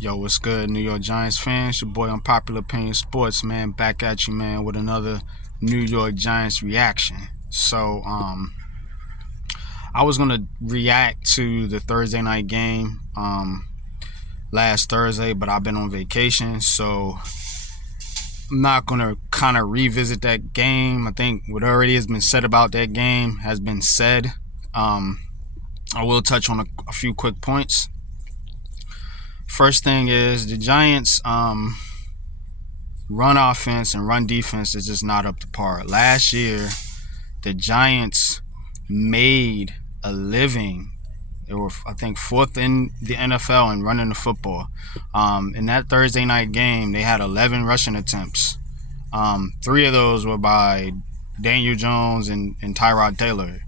Yo, what's good, New York Giants fans? Your boy Unpopular Opinion Sports, man, back at you, man, with another New York Giants reaction. I was gonna react to the Thursday night game last Thursday, but I've been on vacation, so I'm not gonna kind of revisit that game. I think what already has been said about that game has been said. I will touch on a few quick points. First thing is the Giants run offense and run defense is just not up to par. Last year, the Giants made a living. They were, I think, fourth in the NFL in running the football. In that Thursday night game, they had 11 rushing attempts. Three of those were by Daniel Jones and Tyrod Taylor.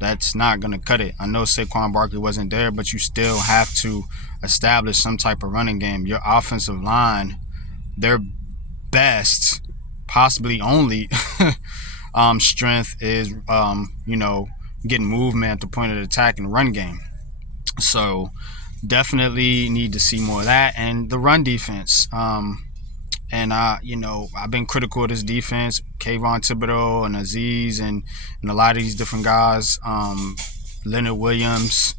That's not going to cut it. I know Saquon Barkley wasn't there, but you still have to establish some type of running game. Your offensive line, their best, possibly only strength is, getting movement at the point of the attack and run game. So definitely need to see more of that. And the run defense. I've been critical of this defense, Kayvon Thibodeau and Aziz and a lot of these different guys, Leonard Williams,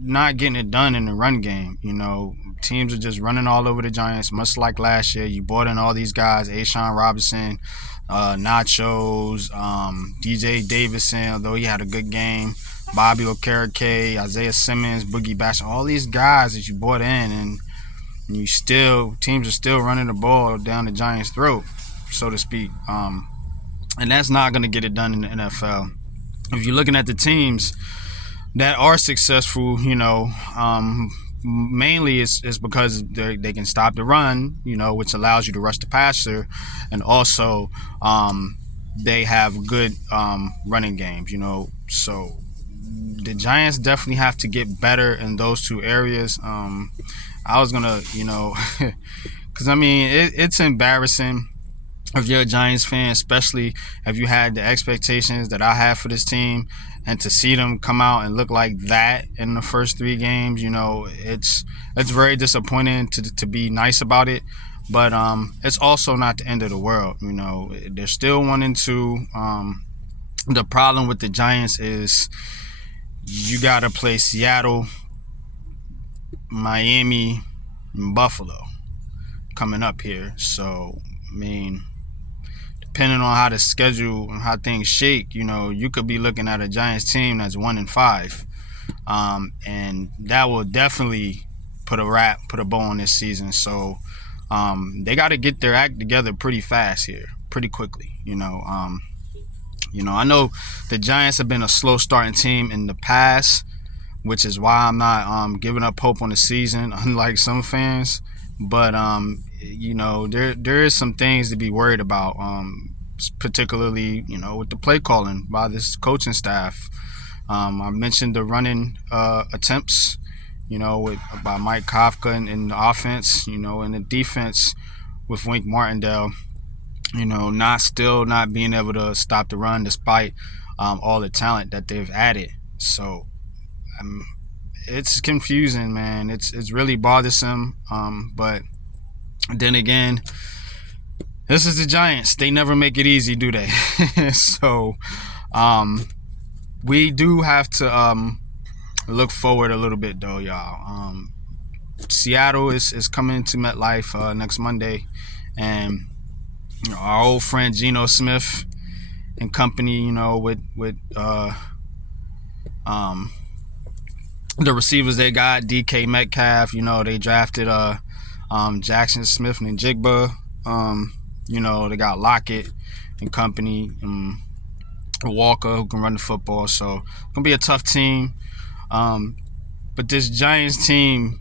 not getting it done in the run game. Teams are just running all over the Giants, much like last year. You brought in all these guys, Ashawn Robinson, Nachos, DJ Davison, although he had a good game, Bobby Okereke, Isaiah Simmons, Boogie Basham, all these guys that you brought in, and teams are still running the ball down the Giants' throat, so to speak. And that's not going to get it done in the NFL. If you're looking at the teams that are successful, mainly it's because they can stop the run, which allows you to rush the passer, and also they have good running games, So the Giants definitely have to get better in those two areas. I was gonna, because it's embarrassing if you're a Giants fan, especially if you had the expectations that I have for this team, and to see them come out and look like that in the first three games, it's very disappointing to be nice about it. But it's also not the end of the world. They're still 1-2. The problem with the Giants is you got to play Seattle, Miami, and Buffalo coming up here. So, depending on how the schedule and how things shake, you could be looking at a Giants team that's 1-5. And that will definitely put a bow on this season. So, they got to get their act together pretty fast here, pretty quickly. I know the Giants have been a slow starting team in the past, which is why I'm not giving up hope on the season, unlike some fans. But there is some things to be worried about, particularly with the play calling by this coaching staff. I mentioned the running attempts, by Mike Kafka in the offense, and the defense with Wink Martindale. Not being able to stop the run despite all the talent that they've added. So it's confusing, man. It's really bothersome. But then again, this is the Giants. They never make it easy, do they? So we do have to look forward a little bit, though, y'all. Seattle is coming to MetLife next Monday, and our old friend Geno Smith and company, with the receivers they got, DK Metcalf, they drafted Jackson Smith and Jigba. They got Lockett and company, Walker, who can run the football. So it's gonna be a tough team. But this Giants team,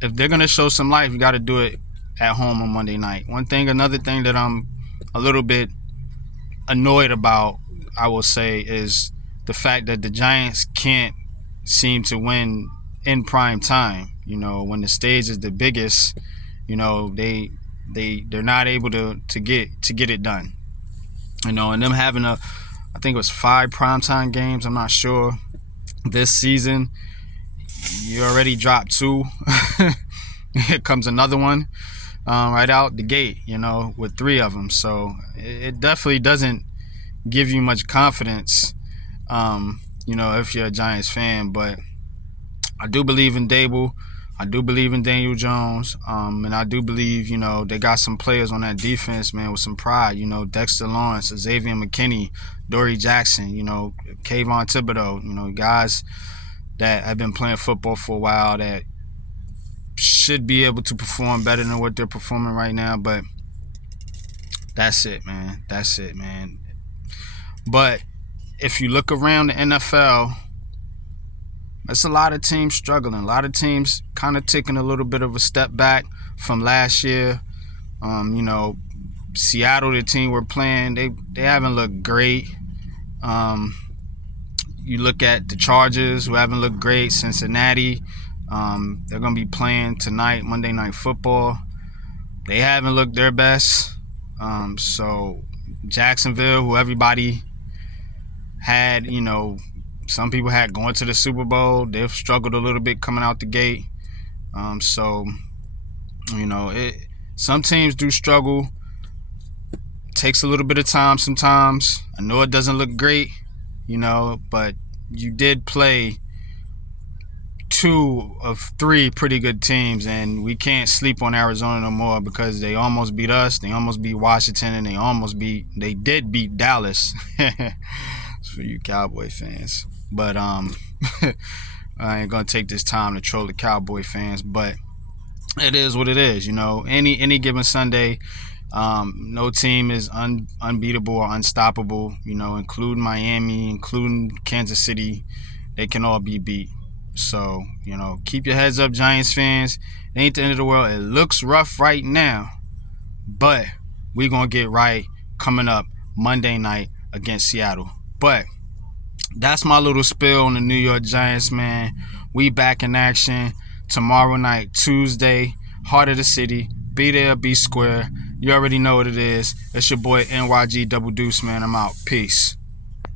if they're gonna show some life, you got to do it at home on Monday night. Another thing that I'm a little bit annoyed about, I will say, is the fact that the Giants can't seem to win in prime time. When the stage is the biggest, they're not able to get it done. And them having I think it was 5 primetime games, I'm not sure, this season, You already dropped two. Here comes another one right out the gate, with three of them. So it definitely doesn't give you much confidence, if you're a Giants fan. But I do believe in Dable. I do believe in Daniel Jones. And I do believe, they got some players on that defense, man, with some pride. Dexter Lawrence, Xavier McKinney, Dory Jackson, Kayvon Thibodeau, guys that have been playing football for a while that should be able to perform better than what they're performing right now. But that's it, man. That's it, man. But if you look around the NFL, there's a lot of teams struggling. A lot of teams kind of taking a little bit of a step back from last year. Seattle, the team we're playing, they haven't looked great. You look at the Chargers, who haven't looked great. Cincinnati, they're going to be playing tonight, Monday Night Football. They haven't looked their best. So Jacksonville, who everybody had, some people had going to the Super Bowl, they've struggled a little bit coming out the gate. Some teams do struggle. It takes a little bit of time sometimes. I know it doesn't look great, but you did play 2 of 3 pretty good teams, and we can't sleep on Arizona no more because they almost beat us, they almost beat Washington, and they did beat Dallas. It's for you Cowboy fans. But I ain't gonna take this time to troll the Cowboy fans, but it is what it is. Any given Sunday, no team is unbeatable or unstoppable, including Miami, including Kansas City. They can all be beat. So, keep your heads up, Giants fans. It ain't the end of the world. It looks rough right now, but we're going to get right coming up Monday night against Seattle. But that's my little spill on the New York Giants, man. We back in action tomorrow night, Tuesday, heart of the city. Be there, be square. You already know what it is. It's your boy NYG Double Deuce, man. I'm out. Peace.